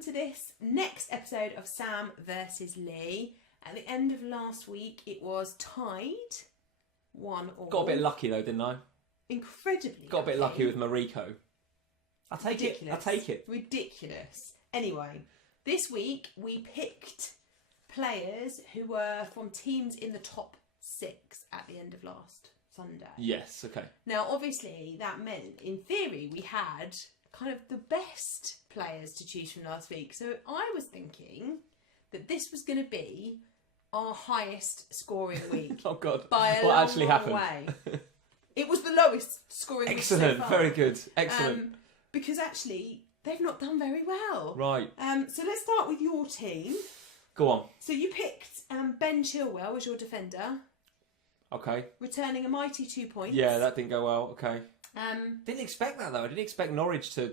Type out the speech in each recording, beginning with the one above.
welcome to this next episode of Sam versus Lee. At the end of last week, it was tied 1-1. Got a bit lucky though, didn't I? Incredibly Got a bit lucky with Mariko. I'll take it. Ridiculous. Anyway, this week we picked players who were from teams in the top 6 at the end of last Sunday. Yes, okay. Now, obviously, that meant, in theory, we had kind of the best players to choose from last week. So I was thinking that this was going to be our highest scoring week. Oh, God. By a what long, actually long happened? way. It was the lowest scoring week so Excellent, far. very good. Excellent. Because actually, they've not done very well. Right. So let's start with your team. Go on. So you picked Ben Chilwell as your defender, Okay. returning a mighty 2 points. Yeah, that didn't go well. Okay. Didn't expect that though. I didn't expect Norwich to. I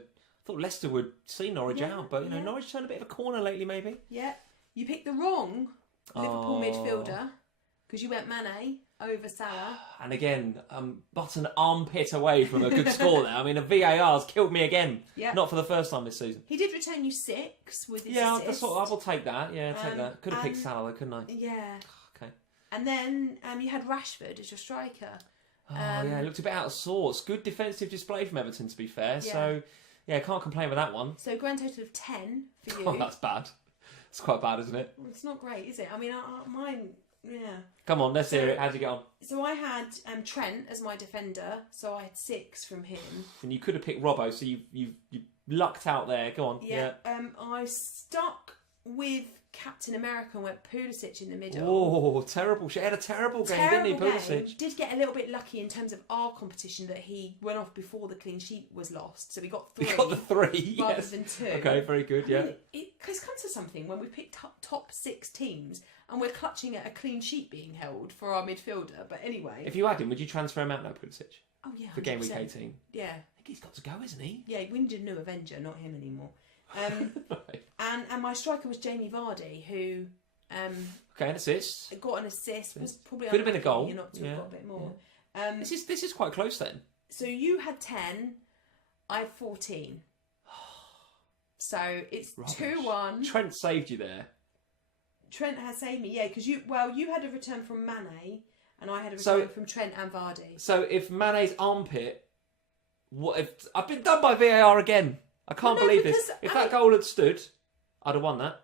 thought Leicester would see Norwich out, but Norwich turned a bit of a corner lately, maybe. Yeah. You picked the wrong Liverpool midfielder because you went Mane over Salah. And again, but an armpit away from a good score there. I mean, a VAR's killed me again. Yeah. Not for the first time this season. He did return you 6 with his Yeah, assist. I will take that. Yeah, take that. Could have picked Salah, couldn't I? Yeah. Okay. And then you had Rashford as your striker. Oh, yeah, it looked a bit out of sorts. Good defensive display from Everton, to be fair. Yeah. So, yeah, can't complain with that one. So, grand total of 10 for you. Oh, that's bad. It's quite bad, isn't it? Well, it's not great, is it? I mean, mine, yeah. Come on, let's hear it. How'd you get on? So, I had Trent as my defender, so I had 6 from him. And you could have picked Robbo, so you lucked out there. Go on. Yeah. I stuck with Captain America and went Pulisic in the middle. Oh, terrible. She had a terrible game, didn't he, Pulisic? Did get a little bit lucky in terms of our competition that he went off before the clean sheet was lost. So we got 3. We got the 3, rather than 2. Okay, very good, yeah. It's come to something when we picked top 6 teams and we're clutching at a clean sheet being held for our midfielder. But anyway. If you had him, would you transfer him out now, Pulisic? Oh, yeah. 100%. For Gameweek 18? Yeah. I think he's got to go, isn't he? Yeah, we need a new Avenger, not him anymore. Right. And my striker was Jamie Vardy, who okay, an assist. got an assist. Was probably could have been a goal. Not to have got a bit more. Yeah. This is quite close then. So you had 10, I had 14. So it's 2-1. Trent saved you there. Trent has saved me, yeah, because you had a return from Mane and I had a return from Trent and Vardy. So if Mane's armpit, what if I've been done by VAR again? I can't believe this. If that goal had stood, I'd have won that.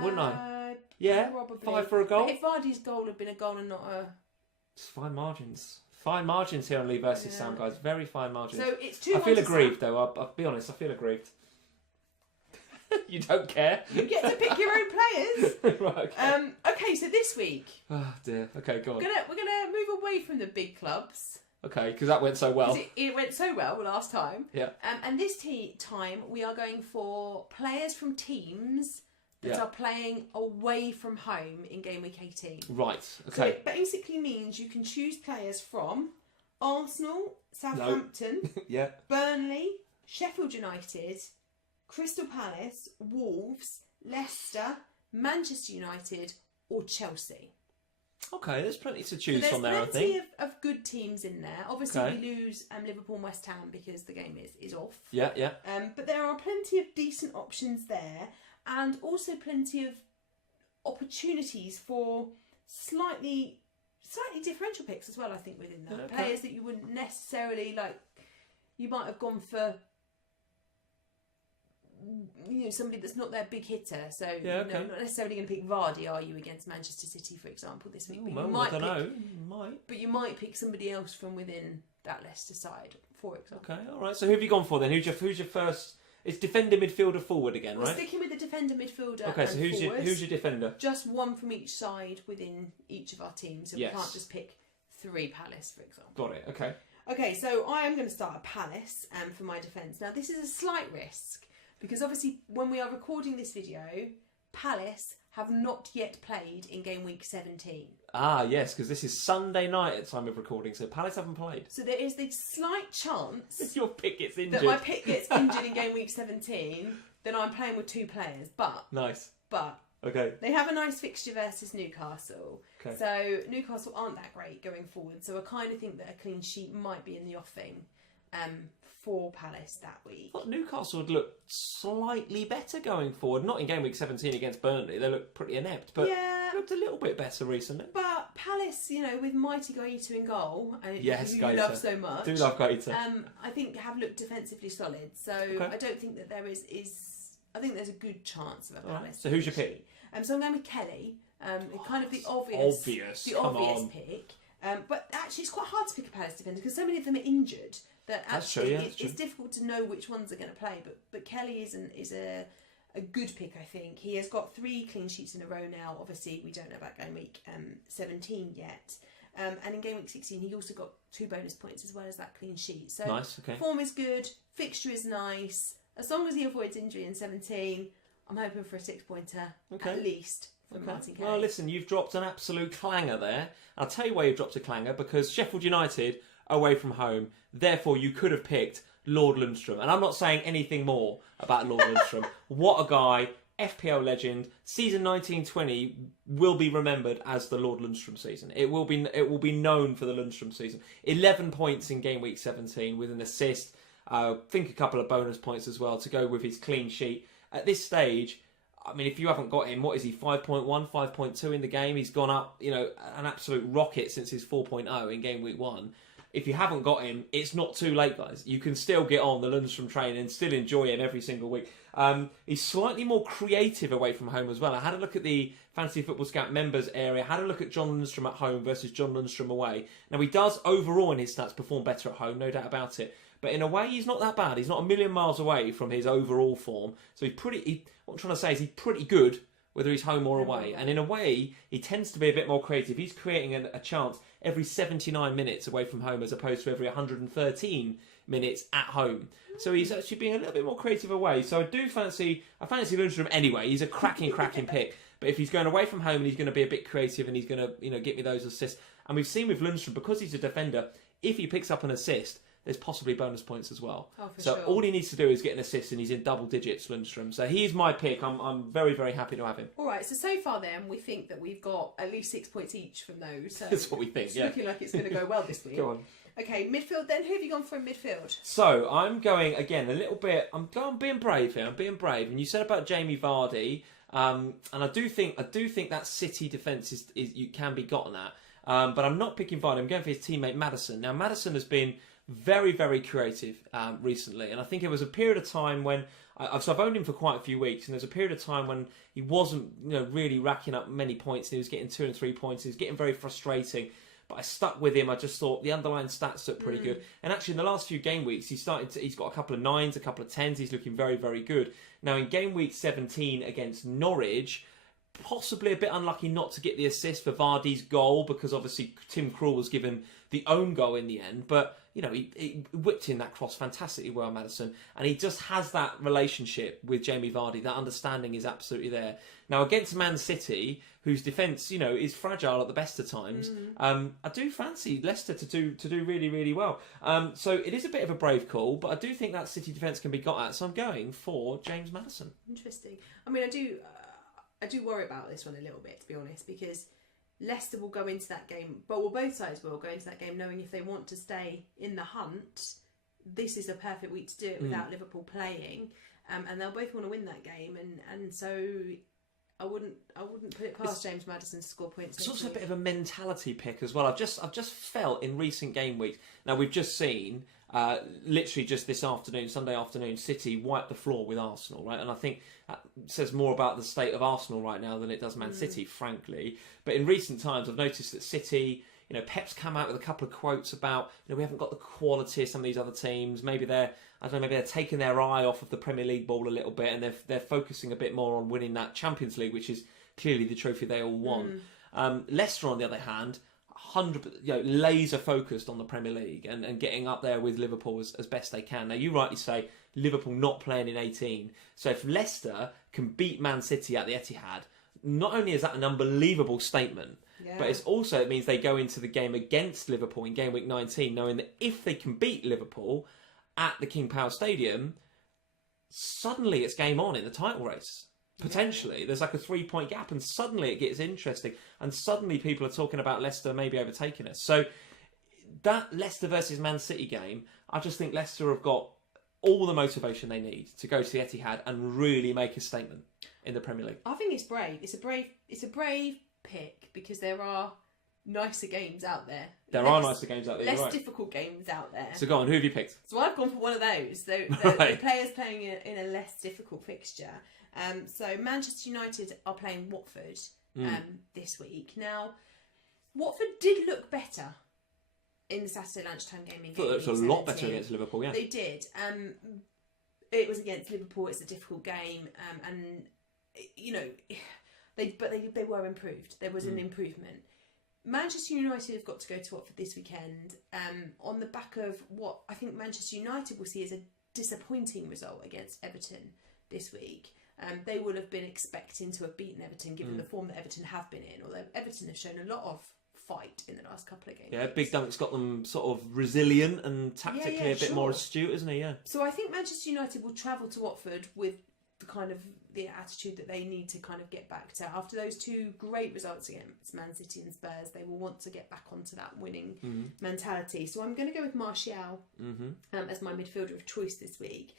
Wouldn't I? Yeah, probably. 5 for a goal. But if Vardy's goal had been a goal and not a... It's fine margins. Fine margins here on Lee versus Sam, guys. Very fine margins. So it's 2-1. I feel aggrieved, though. I'll be honest. I feel aggrieved. You don't care. You get to pick your own players. Right, okay. Okay, so this week... Oh, dear. Okay, go on. We're gonna move away from the big clubs. Okay, because that went so well. It went so well last time. Yeah. And this time we are going for players from teams that are playing away from home in Gameweek 18. Right, okay. So it basically means you can choose players from Arsenal, Southampton, yeah. Burnley, Sheffield United, Crystal Palace, Wolves, Leicester, Manchester United or Chelsea. Okay, there's plenty to choose so from there, I think. There's plenty of good teams in there. Obviously, we lose Liverpool and West Ham because the game is off. Yeah, yeah. But there are plenty of decent options there, and also plenty of opportunities for slightly differential picks as well. I think within that, players that you wouldn't necessarily like. You might have gone for. Somebody that's not their big hitter, so not necessarily going to pick Vardy, are you, against Manchester City, for example, this week? I don't know. Might. But you might pick somebody else from within that Leicester side, for example. Okay, all right. So who have you gone for then? Who's your first? It's defender, midfielder, forward again, right? We're sticking with the defender, midfielder. Okay, so who's your defender? Just one from each side within each of our teams, so we can't just pick 3 Palace, for example. Got it. Okay. Okay, so I am going to start at Palace for my defence. Now, this is a slight risk. Because obviously, when we are recording this video, Palace have not yet played in Game Week 17. Ah, yes, because this is Sunday night at time of recording, so Palace haven't played. So there is the slight chance your pick gets injured. that my pick gets injured in Game Week 17, then I'm playing with 2 players. But okay, they have a nice fixture versus Newcastle. Okay. So Newcastle aren't that great going forward. So I kind of think that a clean sheet might be in the offing. for Palace that week. I thought Newcastle would look slightly better going forward. Not in game week 17 against Burnley. They looked pretty inept, but they looked a little bit better recently. But Palace, with Mighty Gaeta in goal, yes, who you love so much. Do love Gaeta. I think have looked defensively solid. So I don't think that there is. I think there's a good chance of a Palace. Right. So who's your pick? So I'm going with Kelly. Kind of the obvious pick. But actually, it's quite hard to pick a Palace defender because so many of them are injured that actually it's difficult to know which ones are going to play. But Kelly is a good pick, I think. He has got 3 clean sheets in a row now. Obviously, we don't know about game week 17 yet. And in game week 16, he also got 2 bonus points as well as that clean sheet. So nice, okay. Form is good, fixture is nice. As long as he avoids injury in 17, I'm hoping for a 6-pointer at least. Okay. Well, listen, you've dropped an absolute clanger there. I'll tell you why you've dropped a clanger, because Sheffield United away from home, therefore you could have picked Lord Lundstrom. And I'm not saying anything more about Lord Lundstrom. What a guy, FPL legend. Season 1920 will be remembered as the Lord Lundstrom season. It will be known for the Lundstrom season. 11 points in game week 17 with an assist. I think a couple of bonus points as well to go with his clean sheet. At this stage, I mean, if you haven't got him, what is he, 5.1, 5.2 in the game? He's gone up, an absolute rocket since his 4.0 in game week 1. If you haven't got him, it's not too late, guys. You can still get on the Lundstrom train and still enjoy him every single week. He's slightly more creative away from home as well. I had a look at the Fantasy Football Scout members area, had a look at John Lundstrom at home versus John Lundstrom away. Now, he does overall in his stats perform better at home, no doubt about it. But in a way, he's not that bad. He's not a million miles away from his overall form. So what I'm trying to say is he's pretty good, whether he's home or away. And in a way, he tends to be a bit more creative. He's creating a chance every 79 minutes away from home as opposed to every 113 minutes at home. So he's actually being a little bit more creative away. So I fancy Lundstrom anyway. He's a cracking pick. But if he's going away from home and he's going to be a bit creative and he's going to get me those assists. And we've seen with Lundstrom, because he's a defender, if he picks up an assist, there's possibly bonus points as well. So all he needs to do is get an assist and he's in double digits, Lundstrom. So he's my pick. I'm very, very happy to have him. All right, so far then, we think that we've got at least 6 points each from those. So that's what we think, it's looking like it's going to go well this week. Go on. Okay, midfield then. Who have you gone for in midfield? So I'm going, again, a little bit... I'm being brave here. I'm being brave. And you said about Jamie Vardy, and I do think that City defence is you can be gotten at. But I'm not picking Vardy. I'm going for his teammate Maddison. Now, Maddison has been very, very creative recently, and I think it was a period of time when I've owned him for quite a few weeks, and there's a period of time when he wasn't really racking up many points, and he was getting 2 and 3 points. He was getting very frustrating, but I stuck with him. I just thought the underlying stats looked pretty good, and actually in the last few game weeks he's got a couple of 9s, a couple of 10s. He's looking very, very good. Now in game week 17 against Norwich, possibly a bit unlucky not to get the assist for Vardy's goal, because obviously Tim Krul was given the own goal in the end, but he whipped in that cross fantastically well, Maddison, and he just has that relationship with Jamie Vardy. That understanding is absolutely there. Now against Man City, whose defence is fragile at the best of times, I do fancy Leicester to do really, really well. So it is a bit of a brave call, but I do think that City defence can be got at. So I'm going for James Maddison. Interesting. I mean, I do worry about this one a little bit, to be honest, because Leicester will go into that game, both sides will go into that game knowing if they want to stay in the hunt, this is a perfect week to do it without Liverpool playing, and they'll both want to win that game, and so I wouldn't put it past James Maddison to score points. It's also a bit of a mentality pick as well. I've just felt in recent game weeks. Now we've just seen literally just this afternoon, Sunday afternoon, City wipe the floor with Arsenal, right? And I think that says more about the state of Arsenal right now than it does Man City, frankly. But in recent times, I've noticed that City, Pep's come out with a couple of quotes about, we haven't got the quality of some of these other teams. Maybe they're taking their eye off of the Premier League ball a little bit, and they're focusing a bit more on winning that Champions League, which is clearly the trophy they all want. Leicester, on the other hand, 100%, laser focused on the Premier League and getting up there with Liverpool as best they can. Now, you rightly say Liverpool not playing in 18. So if Leicester can beat Man City at the Etihad, not only is that an unbelievable statement, but it means they go into the game against Liverpool in game week 19, knowing that if they can beat Liverpool at the King Power Stadium, suddenly it's game on in the title race. Potentially, there's like a 3-point gap, and suddenly it gets interesting, and suddenly people are talking about Leicester maybe overtaking us. So that Leicester versus Man City game, I just think Leicester have got all the motivation they need to go to the Etihad and really make a statement in the Premier League. I think it's brave. It's a brave pick because there are nicer games out there. There are nicer games out there. Less difficult games out there. So go on, who have you picked? So I've gone for one of those. The players playing in a less difficult fixture. So Manchester United are playing Watford this week. Now, Watford did look better in the Saturday lunchtime game. I thought it was a lot better against Liverpool, yeah. They did. It was against Liverpool. It's a difficult game, and you know, they were improved. There was an improvement. Manchester United have got to go to Watford this weekend on the back of what I think Manchester United will see as a disappointing result against Everton this week. They will have been expecting to have beaten Everton given the form that Everton have been in, although Everton have shown a lot of fight in the last couple of games. Yeah, Big Dunk's got them sort of resilient and tactically a bit more astute, isn't he? Yeah. So I think Manchester United will travel to Watford with the kind of the attitude that they need to kind of get back to. After those two great results against Man City and Spurs, they will want to get back onto that winning mentality. So I'm going to go with Martial as my midfielder of choice this week.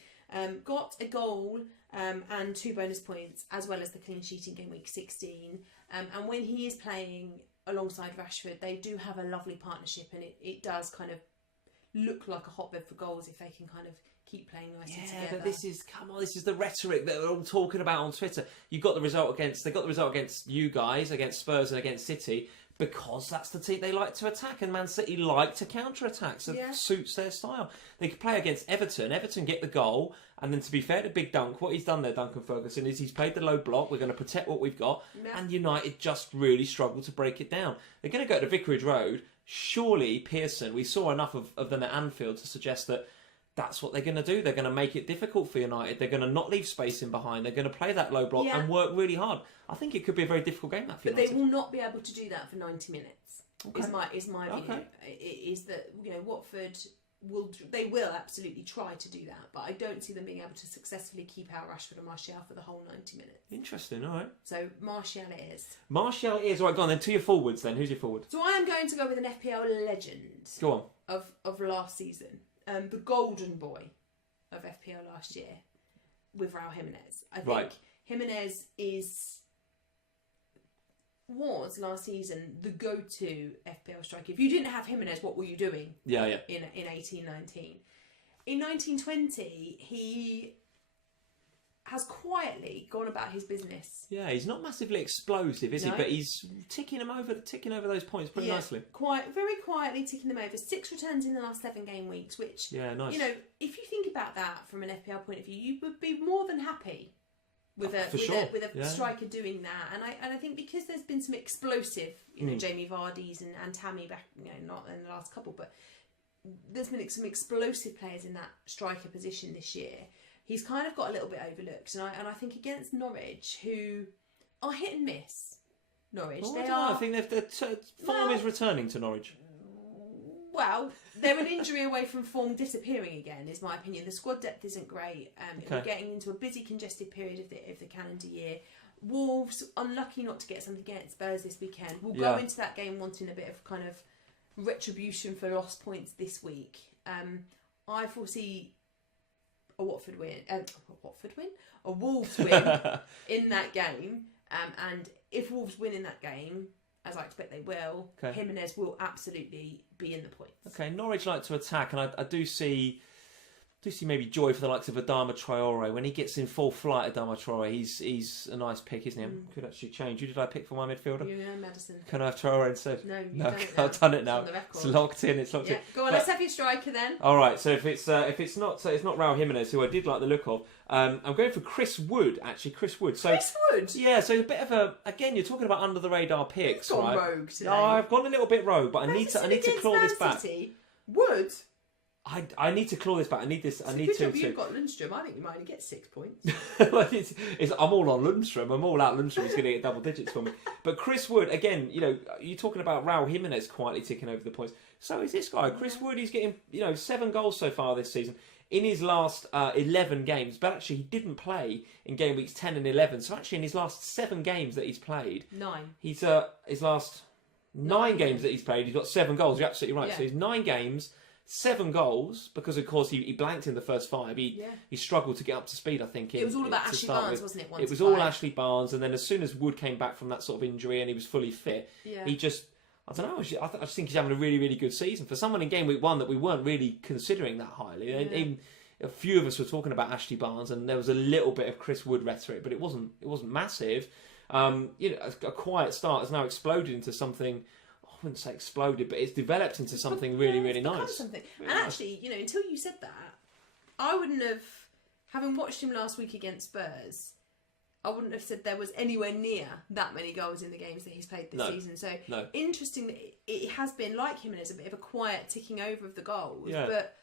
Got a goal and 2 bonus points, as well as the clean sheet in Gameweek 16. And when he is playing alongside Rashford, they do have a lovely partnership, and it does kind of look like a hotbed for goals if they can kind of keep playing nicely together. Yeah, but this is the rhetoric that they're all talking about on Twitter. They got the result against you guys, against Spurs and against City, because that's the team they like to attack, and Man City like to counter-attack, so it suits their style. They could play against Everton get the goal, and then to be fair to Big Dunk, what he's done there, Duncan Ferguson, is he's played the low block, we're going to protect what we've got, and United just really struggle to break it down. They're going to go to Vicarage Road. Surely Pearson, we saw enough of them at Anfield to suggest that that's what they're going to do. They're going to make it difficult for United. They're going to not leave space in behind. They're going to play that low block and work really hard. I think it could be a very difficult game, that for United. But they will not be able to do that for 90 minutes. Okay. Is my view. Is that, you know, Watford will absolutely try to do that, but I don't see them being able to successfully keep out Rashford and Martial for the whole 90 minutes. Interesting. All right. So Martial it is. Martial it is. All right, go on then to your forwards then. Who's your forward? So I am going to go with an FPL legend. Go on. Of last season. The golden boy of FPL last year with Raul Jimenez. I think Jimenez was last season the go-to FPL striker. If you didn't have Jimenez, what were you doing? In 18-19. In 19-20, he has quietly gone about his business. Yeah, he's not massively explosive, is he? But he's ticking over those points pretty nicely. Very quietly ticking them over. 6 returns in the last 7 game weeks, which, nice. You know, if you think about that from an FPL point of view, you would be more than happy with a striker doing that. And I think because there's been some explosive, you know, Jamie Vardy's and Tammy back, you know, not in the last couple, but there's been some explosive players in that striker position this year. He's kind of got a little bit overlooked, and I think against Norwich, who are hit and miss. Norwich, I think their form is returning to Norwich. Well, they're an injury away from form disappearing again, is my opinion. The squad depth isn't great. We're getting into a busy, congested period of the calendar year. Wolves, unlucky not to get something against Spurs this weekend. We'll go into that game wanting a bit of kind of retribution for lost points this week. I foresee a Wolves win in that game, and if Wolves win in that game, as I expect they will, Jimenez will absolutely be in the points. Okay, Norwich like to attack, and I do see maybe joy for the likes of Adama Traore. When he gets in full flight, Adama Traore, he's a nice pick, isn't he? Could actually change. Who did I pick for my midfielder? You know, Madison. Can I have Traore instead? No, I've done it now. It's locked in. It's locked in. Go on, let's have your striker then. All right. So if it's not Raul Jimenez, who I did like the look of, I'm going for Chris Wood. Actually, Chris Wood. So, Chris Wood. Yeah. So a bit of a, again, you're talking about under the radar picks, You've gone rogue today. No, I've gone a little bit rogue, but I need to claw this back. Wood. I need to claw this back. I need to. You've got Lundstrom. I think you might only get 6 points. I'm all on Lundstrom. I'm all out Lundstrom. He's going to get double digits for me. But Chris Wood, again, you know, you're talking about Raul Jimenez quietly ticking over the points. So is this guy, Chris Wood. He's getting 7 goals so far this season in his last 11 games. But actually, he didn't play in game weeks 10 and 11. So actually, in his last 7 games that he's played, 9. He's his last. 9 games that he's played, he's got 7 goals. You're absolutely right. Yeah. So he's 9 games, 7 goals, because of course he blanked in the first 5. He struggled to get up to speed, I think. It was all about Ashley Barnes, wasn't it? It was all Ashley Barnes, and then as soon as Wood came back from that sort of injury and he was fully fit, he just, I don't know, I just think he's having a really, really good season. For someone in Game Week 1 that we weren't really considering that highly. Even a few of us were talking about Ashley Barnes, and there was a little bit of Chris Wood rhetoric, but it wasn't massive. A quiet start has now exploded into something. I wouldn't say exploded, but it's developed into something really, really nice. Something. Really and nice. Actually, until you said that, I wouldn't have, having watched him last week against Spurs, I wouldn't have said there was anywhere near that many goals in the games that he's played this season. So interesting that it has been like him, and it's a bit of a quiet ticking over of the goals. Yeah. But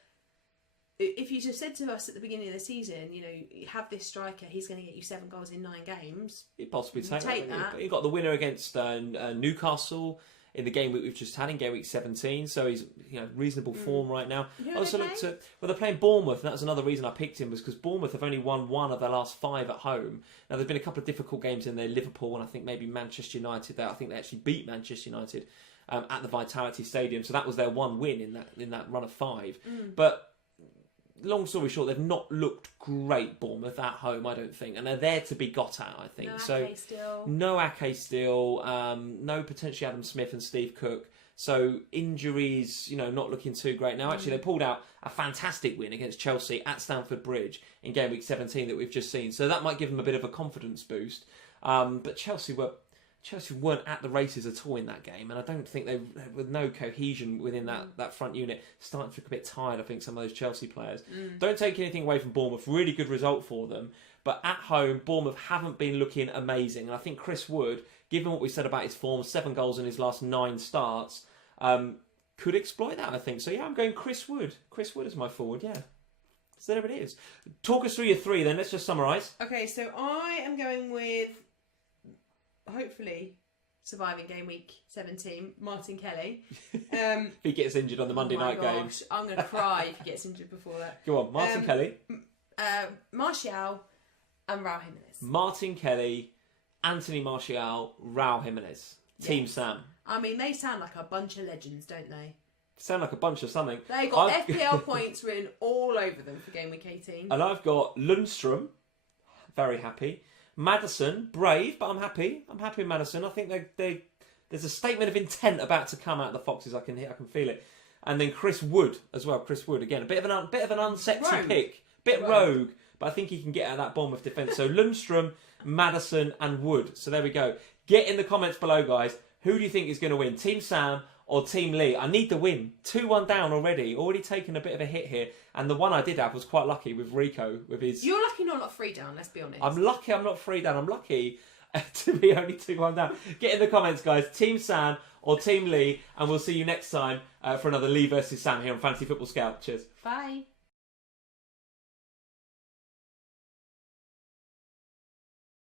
if you just said to us at the beginning of the season, you have this striker, he's going to get you 7 goals in 9 games. He'd possibly take that. But he got the winner against Newcastle in the game we've just had in Game Week 17, so he's reasonable form right now. I also looked at they're playing Bournemouth, and that's another reason I picked him, was because Bournemouth have only won 1 of their last 5 at home. Now there've been a couple of difficult games in there, Liverpool and I think maybe Manchester United. I think they actually beat Manchester United at the Vitality Stadium, so that was their 1 win in that run of 5. But long story short, they've not looked great, Bournemouth, at home, I don't think. And they're there to be got at, I think. No Ake still. No potentially Adam Smith and Steve Cook. So injuries, not looking too great. Now, actually, they pulled out a fantastic win against Chelsea at Stamford Bridge in Game Week 17 that we've just seen. So that might give them a bit of a confidence boost. But Chelsea weren't at the races at all in that game, and I don't think with no cohesion within that front unit, starting to look a bit tired, I think, some of those Chelsea players. Don't take anything away from Bournemouth, really good result for them, but at home, Bournemouth haven't been looking amazing, and I think Chris Wood, given what we said about his form, 7 goals in his last 9 starts, could exploit that, I think. So yeah, I'm going Chris Wood. Chris Wood is my forward, yeah. So there it is. Talk us through your 3 then, let's just summarise. Okay, so I am going with, hopefully surviving Game Week 17, Martin Kelly. If he gets injured on the Monday night game. I'm going to cry if he gets injured before that. Go on, Martin Kelly. Martial and Raul Jimenez. Martin Kelly, Anthony Martial, Raul Jimenez. Team Sam. I mean, they sound like a bunch of legends, don't they? Sound like a bunch of something. They got FPL points written all over them for Game Week 18. And I've got Lundstrom, very happy. Maddison, brave, but I'm happy. I'm happy with Maddison. I think there's a statement of intent about to come out of the Foxes. I can feel it. And then Chris Wood as well. Chris Wood again, a bit of an unsexy pick, bit rogue, but I think he can get out of that Bournemouth defence. So Lundstrom, Maddison, and Wood. So there we go. Get in the comments below, guys. Who do you think is going to win, Team Sam or Team Lee? I need the win. 2-1 down already. Already taken a bit of a hit here. And the one I did have was quite lucky with Rico, with his... You're lucky not 3 down, let's be honest. I'm lucky I'm not 3 down. I'm lucky to be only 2-1 down. Get in the comments, guys. Team Sam or Team Lee. And we'll see you next time for another Lee versus Sam here on Fantasy Football Scout. Cheers. Bye.